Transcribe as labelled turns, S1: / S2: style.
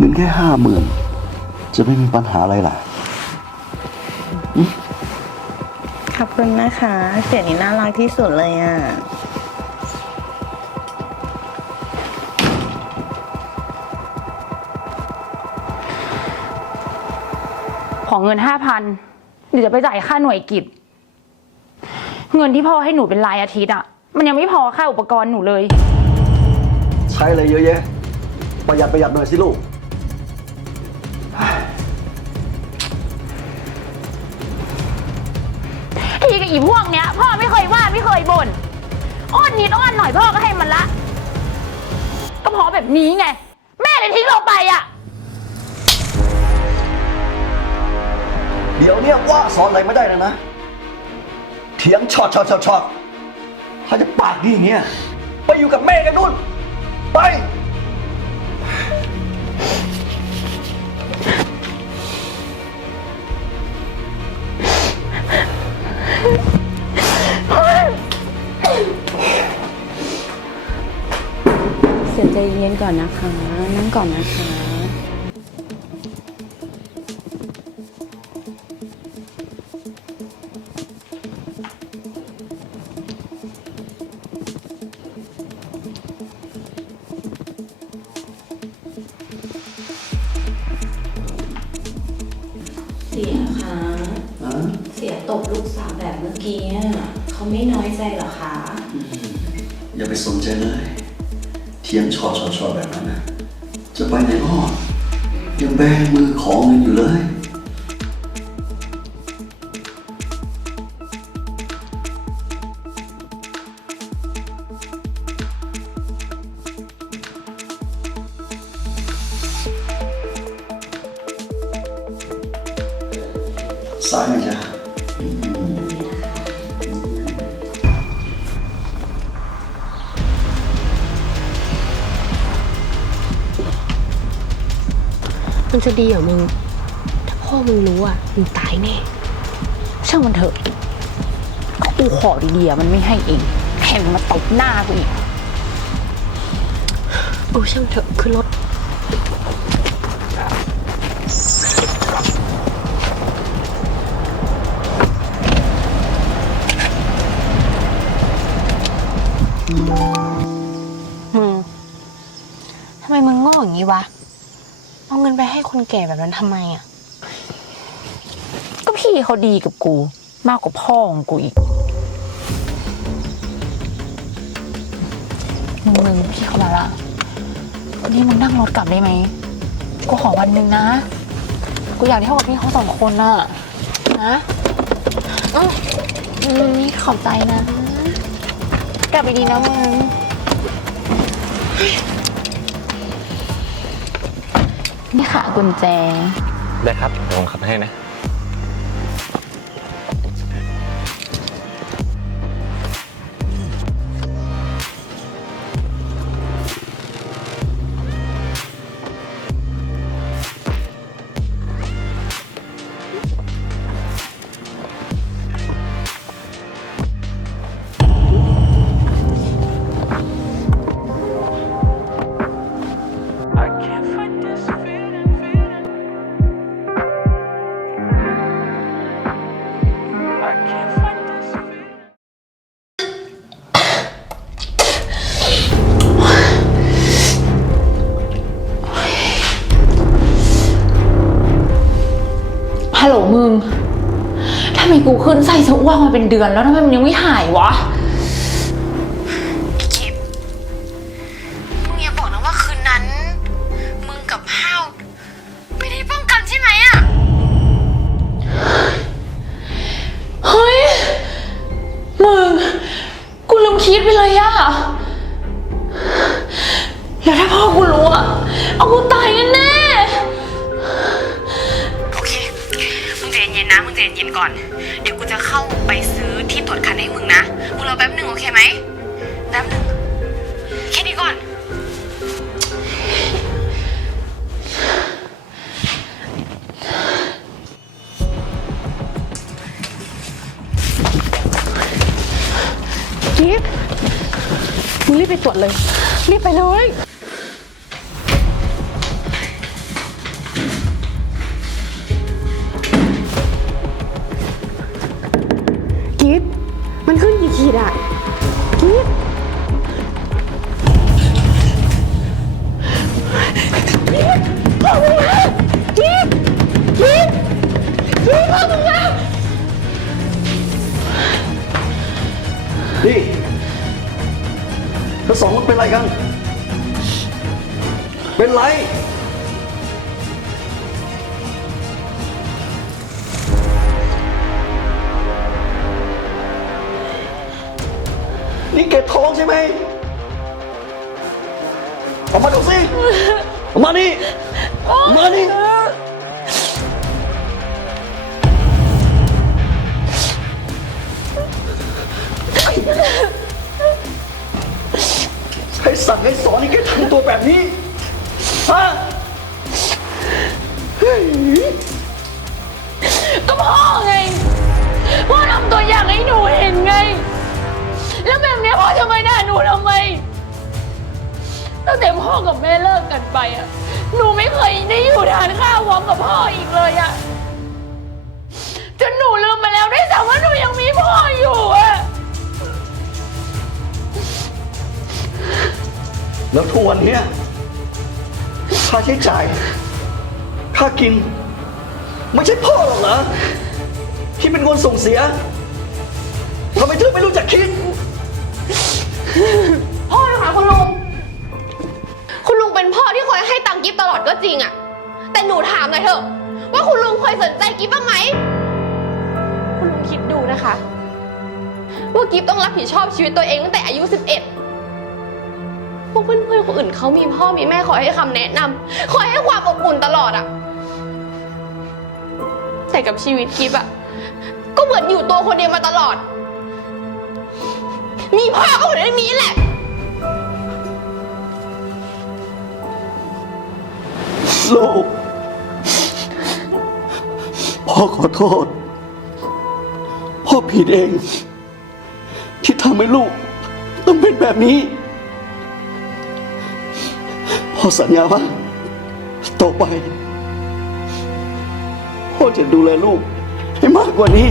S1: เงินแค่ห้าหมื่นจะไม่มีปัญหาอะไรล่ะ
S2: ขอบคุณนะคะ เสียนี่น่ารักที่สุดเลยอะ
S3: ขอเงินห้าพันเดี๋ยวจะไปจ่ายค่าหน่วยกิจ เงินที่พ่อให้หนูเป็นรายอาทิตย์อะมันยังไม่พอค่าอุปกรณ์หนูเลย
S1: ใช้อะไรเยอะแยะ ประหยัดประหยัดหน่อยสิลูก
S3: อีพวกเนี้ย พ่อไม่เคยว่าไม่เคยบ่นอ้อนนิดอ้อนหน่อยพ่อก็ให้มันละ ก็เพราะแบบนี้ไง แม่เลยทิ้งเราไปอะ
S1: เดี๋ยวเนี้ยว่าสอนอะไรไม่ได้แล้วนะ เถียงช็อตช็อตช็อตช็อตถ้าจะปากดีอย่างเงี้ยไปอยู่กับแม่กันนู่น ไป
S2: เสียใจเย็นก่อนนะคะ นั่งก่อนนะคะ
S4: เสียคะเสียตบลูกสาวแบบเมื่อกี้อะเขาไม่น้อยใจเหรอคะ
S1: อย่าไปสนใจเลย เทียมชอชอชอแบบนั้นนะจะไปไหนก็ยังแบมือของเงินอยู่เลย สายไหมจ๊ะ
S5: มันจะดีเหรอมึง ถ้าพ่อมึงรู้อะ มึงตายแน่
S3: ช่างมันเถอะก็กูขอดีๆอะมันไม่ให้เองแถมยังมาตบหน้ากูอีก
S5: โอ้ช่างเถอะขึ้นรถมึงทำไมมึงโง่อย่างนี้วะ เอาเงินไปให้คนแก่แบบนั้นทำไมอะ
S3: ก็พี่เขาดีกับกู มากกว่าพ่อของกูอีก มึงมึงพี่เขามาละวันนี้มึงนั่งรถกลับได้ไหม กูขอวันหนึ่งนะ กูอยากเที่ยวกับพี่เขาสองคนน่ะ นะอื้ออืมขอบใจนะ กลับไปดีนะมึง นี่ค่ะกุญแจ
S6: ได้ครับเดี๋ยวผมขับให้นะ
S3: ฮัลโหลมึงทำไมกูขึ้นไส้สะอ้วกมาเป็นเดือนแล้วทำไมมันยังไม่หายวะ
S5: คิดมึงอย่าบอกนะว่าคืนนั้น มึงกับห้าวไม่ได้ป้องกันใช่ไหมอะ
S3: เฮ้ย มึง กูลืมคิดไปเลยอะแล้วถ้าพ่อกูรู้อะเอากูตายแน่
S5: โจเย็นก่อน เดี๋ยวกูจะเข้าไปซื้อที่ตรวจคันให้มึงนะ มึงรอแป๊บหนึ่งโอเคไหม แป๊บหนึ่งแค่นี้ก่อน
S3: กิฟมึงรีบไปตรวจเลย รีบไปเลย
S1: องคนเป็นไรกัน เป็นไร นี่แกท้องใช่ไหมออกมาดูสิออกมานี่ออกมานี่ให้ สั่งให้สอนให้แกทำตัวแบบนี้ฮะ
S3: ก็พ่อไง พ่อทำตัวอย่างให้หนูเห็นไง แล้วแบบนี้พ่อจะมาด่าหนูทำไม ตั้งแต่พ่อกับแม่เลิกกันไปอะหนูไม่เคยได้อยู่ทานข้าวพร้อมกับพ่ออีกเลยอะจนหนูลืมไปแล้วด้วยซ้ำว่าหนูยังมีพ่ออยู่อะ
S1: แล้วทุกวันเนี้ยค่าใช้จ่าย ค่ากิน ไม่ใช่พ่อหรอกเหรอ ที่เป็นคนส่งเสียทำไมเธอไม่รู้จักคิด
S7: พ่อนะคะคุณลุง คุณลุงเป็นพ่อที่คอยให้ตังค์กิฟตลอดก็จริงอะแต่หนูถามหน่อยเถอะ ว่าคุณลุงเคยสนใจกิฟบ้างไหม คุณลุงคิดดูนะคะ ว่ากิฟต้องรับผิดชอบชีวิตตัวเองตั้งแต่อายุ 11 พวกเพื่อนๆคนอื่นเขามีพ่อมีแม่คอยให้คำแนะนำคอยให้ความอบอุ่นตลอดอะแต่กับชีวิตกิฟอะก็เหมือนอยู่ตัวคนเดียวมาตลอด มีพ่อก็เหมือนไม่มีแหละ
S1: ลูก พ่อขอโทษ พ่อผิดเอง ที่ทำให้ลูก ต้องเป็นแบบนี้ พ่อสัญญาว่า ต่อไป พ่อจะดูแลลูกให้มากกว่านี้